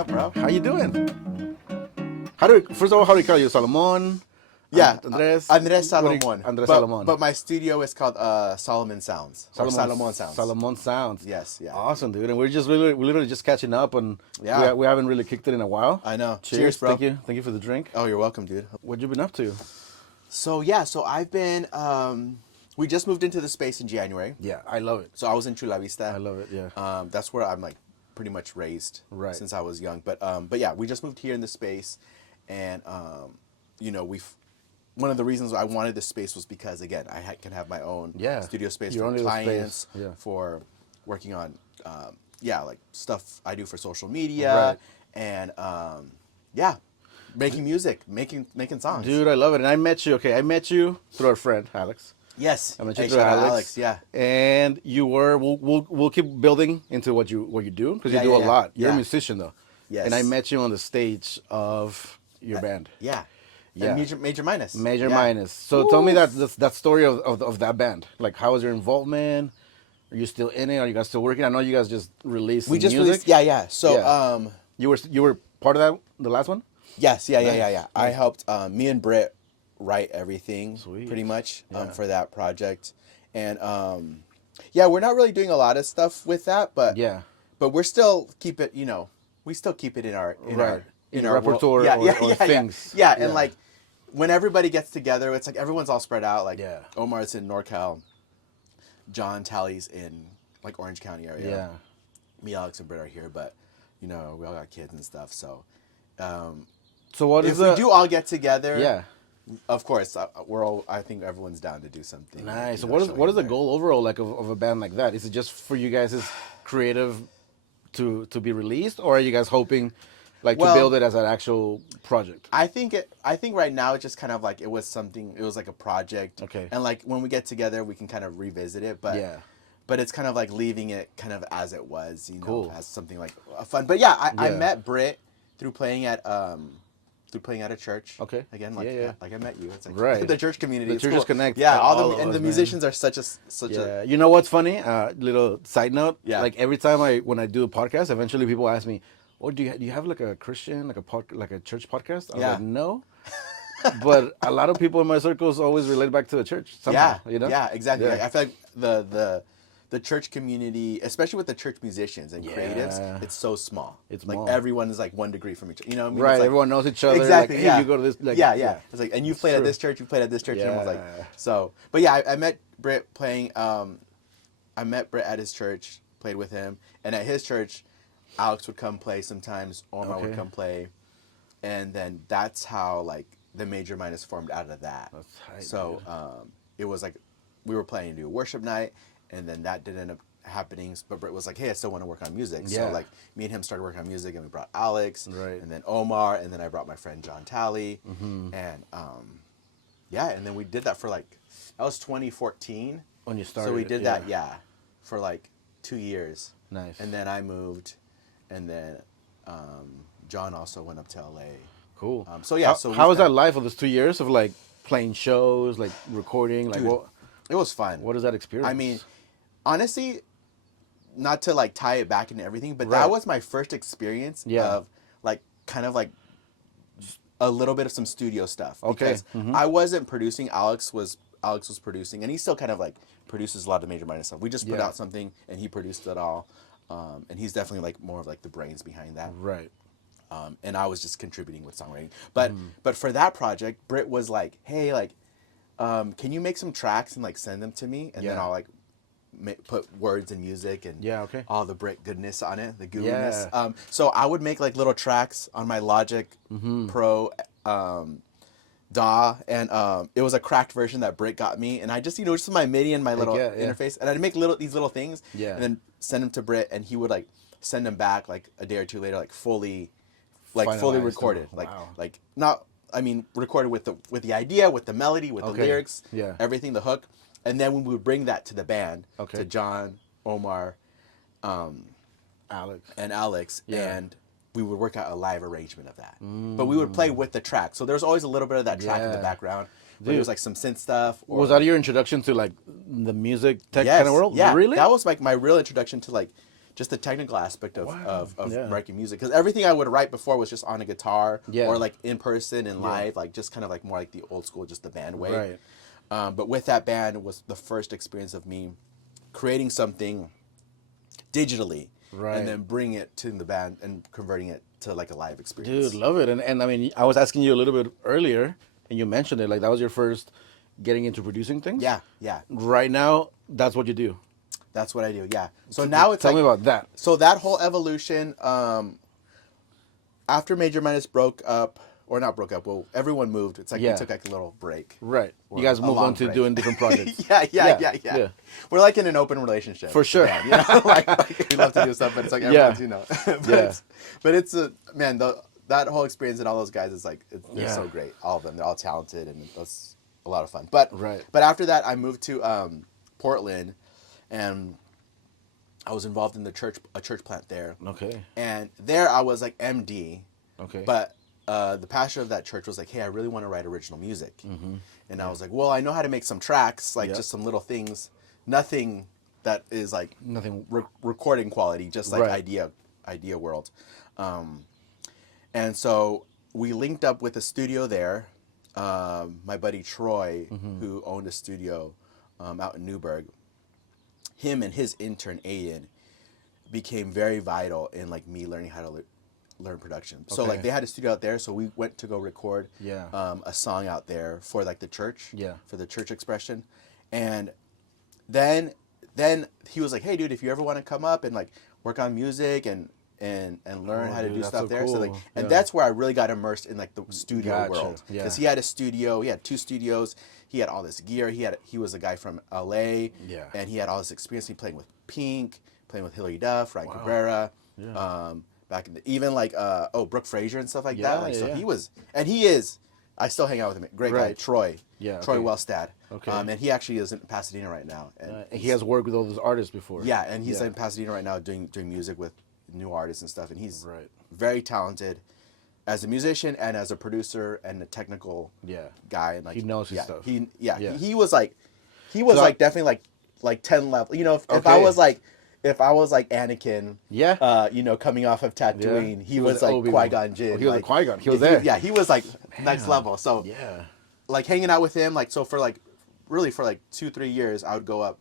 up, bro? How you doing? First of all, how do you call you? Salomon? Yeah, Andres? Andres What do you- Salomon. Andres but, Salomon. But my studio is called Solomon Sounds. Or Salomon Sounds. Salomon Sounds. Yes, yeah. Awesome, dude. And we're literally just catching up, and Yeah. we haven't really kicked it in a while. I know. Cheers, Bro. Thank you for the drink. Oh, you're welcome, dude. What you been up to? So I've been. We just moved into the space in January. Yeah, I love it. So I was in Chula Vista. I love it. Yeah. That's where I'm like pretty much raised Right. since I was young. But yeah, we just moved here in the space, and one of the reasons I wanted this space was because again can have my own studio space Your for own little clients, space. Yeah. for working on like stuff I do for social media, Right. and making music, making songs. Dude, I love it. And I met you through our friend Alex. Yes, I met you Hey, through shout out Alex. Yeah. And you were. We'll keep building into what you do because you do a lot. You're a musician though. Yes. And I met you on the stage of your band. Yeah. Yeah. And Major Minus. Major Yeah. Minus. So tell me that story of that band. Like, how was your involvement? Are you still in it? Are you guys still working? I know you guys just released. We just music. released. Yeah. So You were part of that, the last one. Yes, yeah. Nice. I helped me and Britt write everything pretty much Yeah. for that project, and we're not really doing a lot of stuff with that, but we're still we still keep it in our repertoire world. or things. Yeah, and like when everybody gets together, it's like everyone's all spread out. Like Omar's in NorCal, John Tally's in like Orange County area. Yeah. Me, Alex, and Britt are here, but we all got kids and stuff, so. So what if is we do all get together? Yeah. Of course, I think everyone's down to do something. Nice. So what is the goal overall like of a band like that? Is it just for you guys' creative to be released, or are you guys hoping to build it as an actual project? I think right now it's just kind of like it was like a project. Okay. And like when we get together, we can kind of revisit it, but it's kind of like leaving it kind of as it was, as something like fun. But I met Britt through playing at a church. Okay. Again, like I met you. It's like the church community. The churches cool. connect. Yeah, all the musicians are such a. You know what's funny? Little side note. Yeah. Like every time when I do a podcast, eventually people ask me, "Oh, do you have like a Christian like a church podcast?" I'm like, no. But a lot of people in my circles always relate back to the church somehow. Yeah, exactly. Yeah. Like, I feel like the church community, especially with the church musicians and creatives, it's so small. It's like small. everyone is like 1 degree from each other. You know what I mean? Right. It's like, everyone knows each other. Exactly. Like, hey, you go to this. Like, It's like, and you played at this church, you played at this church, and everyone's like, so. But I met Britt playing. I met Britt at his church, played with him, and at his church, Alex would come play sometimes. Omar would come play, and then that's how like the Major Minus formed out of that. That's tight, so it was like we were planning to do a worship night, and then that didn't end up happening. But Britt was like, "Hey, I still want to work on music." Yeah. So like me and him started working on music, and we brought Alex, Right. and then Omar, and then I brought my friend John Talley, and and then we did that for like that was 2014 when you started. So we did that for like 2 years. Nice. And then I moved, and then John also went up to LA. Cool. How was that life of those 2 years of like playing shows, like recording, like what? It was fun. What is that experience? I mean, honestly, not to like tie it back into everything, but that was my first experience of like kind of like a little bit of some studio stuff. Okay. Because I wasn't producing. Alex was producing, and he still kind of like produces a lot of Major Minus stuff. We just put out something, and he produced it all, and he's definitely like more of like the brains behind that. Right. And I was just contributing with songwriting. But for that project, Britt was like, "Hey, like, can you make some tracks and like send them to me, and then I'll like put words and music and all the Britt goodness on it, the gooiness." Yeah. So I would make like little tracks on my Logic Pro DAW, and it was a cracked version that Britt got me, and I just just my MIDI and my little interface, and I'd make these little things, and then send them to Britt, and he would like send them back like a day or two later, like fully recorded, like not. I mean, recorded with the idea, with the melody, with the lyrics, everything, the hook, and then we would bring that to the band, to John, Omar, Alex, and we would work out a live arrangement of that. But we would play with the track, so there's always a little bit of that track in the background. But it was like some synth stuff. Was that your introduction to like the music tech kind of world? Yeah, Really? That was like my real introduction to like just the technical aspect of Yeah. writing music. Because everything I would write before was just on a guitar Yeah. or like in person and live, like just kind of like more like the old school, just the band way. Right. But with that band was the first experience of me creating something digitally, Right. and then bringing it to the band and converting it to like a live experience. Dude, love it. And I mean, I was asking you a little bit earlier, and you mentioned it, like that was your first getting into producing things. Yeah, yeah. Right now, that's what you do. That's what I do. Yeah. So now it's Tell like, me about that. So that whole evolution, after Major Minus broke up, or not broke up, well, everyone moved. It's like we took like a little break. Right. Or You guys a moved long on to break. doing different projects. Yeah. We're like in an open relationship. For sure. You know? like we love to do stuff, but it's like everyone's, you know. But it's a, man, that whole experience and all those guys is like, they're so great. All of them. They're all talented, and that's a lot of fun. But after that, I moved to Portland, and I was involved in a church plant there. Okay. And there I was like MD. Okay. But the pastor of that church was like, hey, I really want to write original music. Mm-hmm. And I was like, well, I know how to make some tracks, like just some little things. Nothing that is like recording quality, just like idea world. And so we linked up with a studio there. My buddy Troy, who owned a studio out in Newburgh, him and his intern Aiden became very vital in like me learning how to learn production. So like they had a studio out there, so we went to go record a song out there for like the church, for the church expression. And then he was like, hey dude, if you ever want to come up and like work on music and learn how to do stuff there. Cool. So like, and that's where I really got immersed in like the studio world. Because he had a studio, he had 2 studios, he had all this gear, he was a guy from LA, and he had all this experience. He playing with Pink, playing with Hilary Duff, Ryan Cabrera, back in the, even like Brooke Fraser and stuff like that. Like so he was, and he is, I still hang out with him. Great guy, Troy. Troy Welstad. Okay. And he actually is in Pasadena right now. And he has worked with all those artists before. Yeah, and he's in Pasadena right now doing music with new artists and stuff. And he's very talented as a musician and as a producer and a technical guy. And like he knows his stuff. He was like definitely like 10 level. You know, if I was like Anakin, you know, coming off of Tatooine, he was like Qui-Gon Jinn. He was like Qui-Gon. He was there. He was like next level. So like hanging out with him, like so for like really for like 2-3 years, I would go up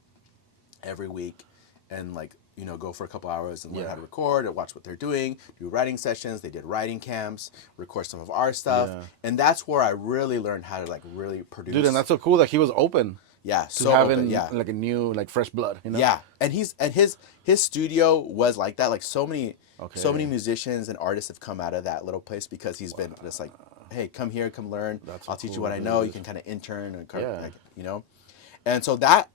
every week and like, you know, go for a couple hours and learn how to record and watch what they're doing, do writing sessions. They did writing camps, record some of our stuff, and that's where I really learned how to like really produce. Dude, and that's so cool that he was open. Yeah, to so having open, like a new, like fresh blood, you know? Yeah, and his studio was like that. Like so many musicians and artists have come out of that little place because he's been just like, hey, come here, come learn. I'll teach you what I know. You can kind of intern and like, you know, and so that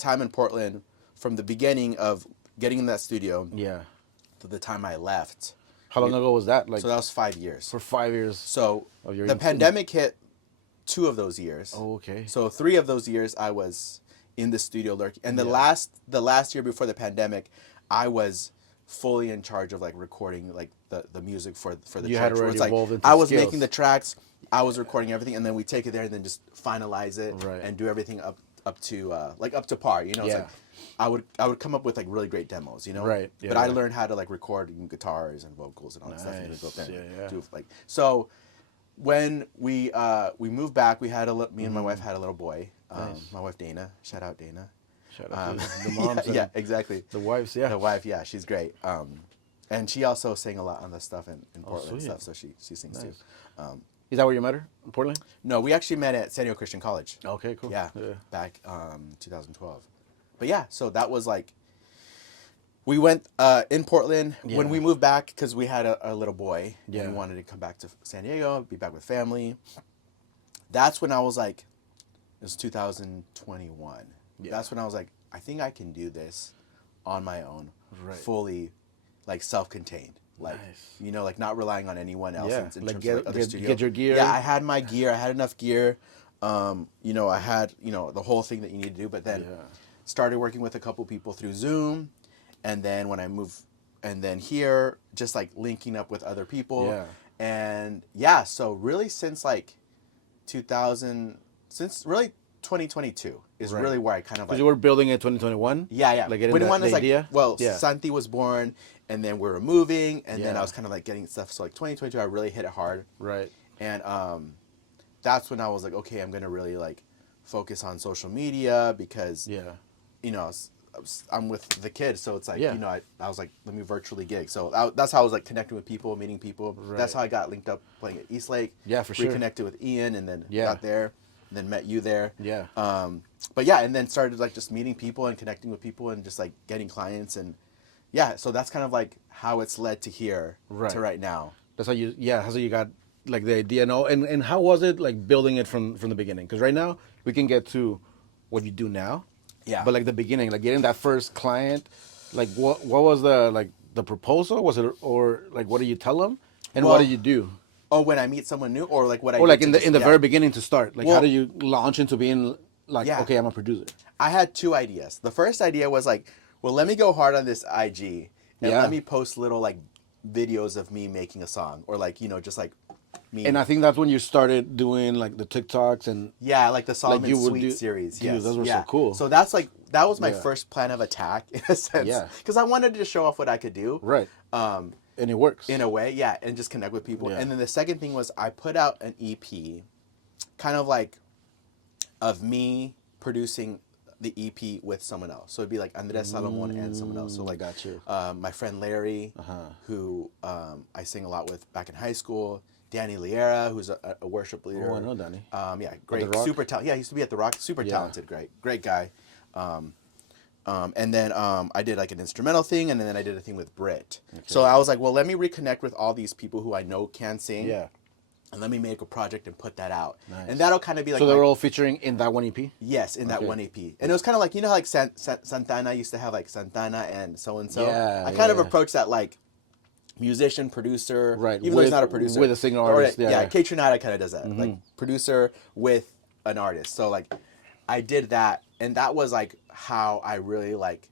time in Portland, from the beginning of getting in that studio, to the time I left. How long ago was that? Like, so that was 5 years. For 5 years. So the pandemic hit 2 of those years. Oh, okay. So 3 of those years I was in the studio lurking, and the last year before the pandemic, I was fully in charge of like recording like the music for the you church. had already like evolved into I was skills. making the tracks, I was recording everything, and then we take it there and then just finalize it and do everything up to par. You know, it's like I would come up with like really great demos. You know, but I learned how to like record guitars and vocals and all that stuff, and go there, do like so. When we moved back, we had me and my wife had a little boy. My wife Dana, shout out Dana. Shout out to the moms. Yeah, exactly. The wives, The wife, she's great. And she also sang a lot on the stuff in Portland and stuff, so she sings too. Is that where you met her, in Portland? No, we actually met at San Diego Christian College. Okay, cool. Yeah. Back 2012. But yeah, so that was like, we went in Portland when we moved back because we had a little boy and we wanted to come back to San Diego, be back with family. That's when I was like, it was 2021. That's when I was like, I think I can do this on my own, fully like self-contained. Like, you know, like not relying on anyone else in like terms of like other studios. Get your gear. Yeah, I had my gear. I had enough gear. You know, I had, you know, the whole thing that you need to do, but then started working with a couple people through Zoom. And then when I moved, and then here, just like linking up with other people. And so really since like 2000, since really 2022 is really where I kind of like. Because you were building it 2021. Yeah. Like getting when the idea. Well, Santi was born, and then we were moving, and then I was kind of like getting stuff. So like 2022, I really hit it hard. Right. And that's when I was like, okay, I'm gonna really like focus on social media because you know, I'm with the kids, so it's like you know, I was like, let me virtually gig. So that's how I was like connecting with people, meeting people. Right. That's how I got linked up playing at Eastlake. Yeah, for sure. Reconnected with Ian, and then got there, and then met you there. Yeah. But yeah, and then started like just meeting people and connecting with people and just like getting clients, and so that's kind of like how it's led to here to right now. That's how you how you got like the idea. No, and how was it like building it from the beginning? Because right now we can get to what you do now. Yeah. But like the beginning, like getting that first client, like what was the proposal? Was it, or like what do you tell them, and what do you do? Oh, when I meet someone new, or like what I or like in the very beginning to start, like how do you launch into being like okay, I'm a producer? I had two ideas. The first idea was like, well, let me go hard on this IG and let me post little like videos of me making a song, or like, you know, just like me. And I think that's when you started doing like the TikToks and like the Solomon Suite series. Dude, those were so cool. So that's like that was my first plan of attack in a sense. Yeah. Because I wanted to show off what I could do. Right. And it works. In a way, and just connect with people. Yeah. And then the second thing was I put out an EP, kind of like of me producing the EP with someone else. So it'd be like Andres Salomon and someone else. So like got you. My friend Larry, who I sing a lot with back in high school. Danny Liera, who's a worship leader. Oh, I know Danny. Great, super talented. Yeah, he used to be at the Rock. Super talented, great guy. And then I did like an instrumental thing, and then I did a thing with Brit. Okay. So I was like, well, let me reconnect with all these people who I know can sing. Yeah. And let me make a project and put that out. Nice. And that'll kind of be like. So they were all featuring in that one EP? Yes, in that one EP. And it was kind of like, you know how like Santana used to have like Santana and so-and-so? Yeah. I kind of approached that like musician, producer. Right. Even though he's not a producer. With a singer artist. Kate Trinata kind of does that. Like producer with an artist. So like I did that. And that was like how I really like,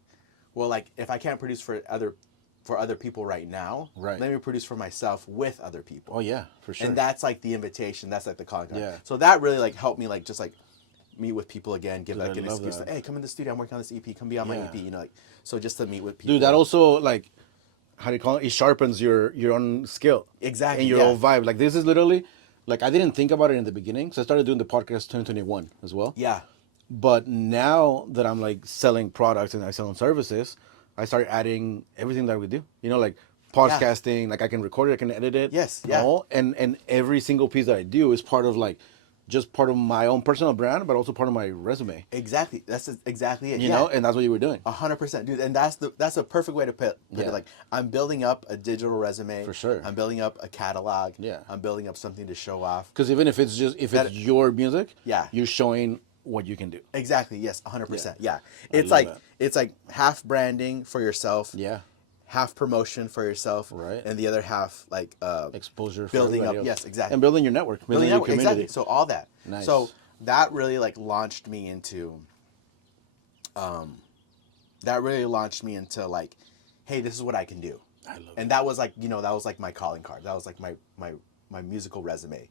well, like if I can't produce for other people right now, let me produce for myself with other people. Oh yeah, for sure. And that's like the invitation. That's like the calling card. Yeah. So that really like helped me like just like meet with people again, give like an excuse like, hey, come in the studio. I'm working on this EP. Come be on my EP. You know, like so just to meet with people. Dude, that also like, how do you call it? It sharpens your own skill. Exactly. And your own vibe. Like this is literally, like I didn't think about it in the beginning, so I started doing the podcast 2021 as well. Yeah. But now that I'm like selling products and I sell services, I start adding everything that we do. You know, like podcasting, like I can record it, I can edit it. Yes, yeah. And every single piece that I do is part of like, just part of my own personal brand, but also part of my resume. Exactly. That's exactly it. You know, and that's what you were doing. 100%, dude. And that's a perfect way to put it. Like I'm building up a digital resume. For sure. I'm building up a catalog. Yeah. I'm building up something to show off. Because even if it's your music, you're showing what you can do. Exactly. Yes. 100%. Yeah. It's like half branding for yourself. Yeah. Half promotion for yourself. Right. And the other half like exposure for building up. Else. Yes, exactly. And building your network. Building your community. Exactly. So all that. Nice. So that really like launched me into like, hey, this is what I can do. I love it. And that was like, you know, that was like my calling card. That was like my musical resume.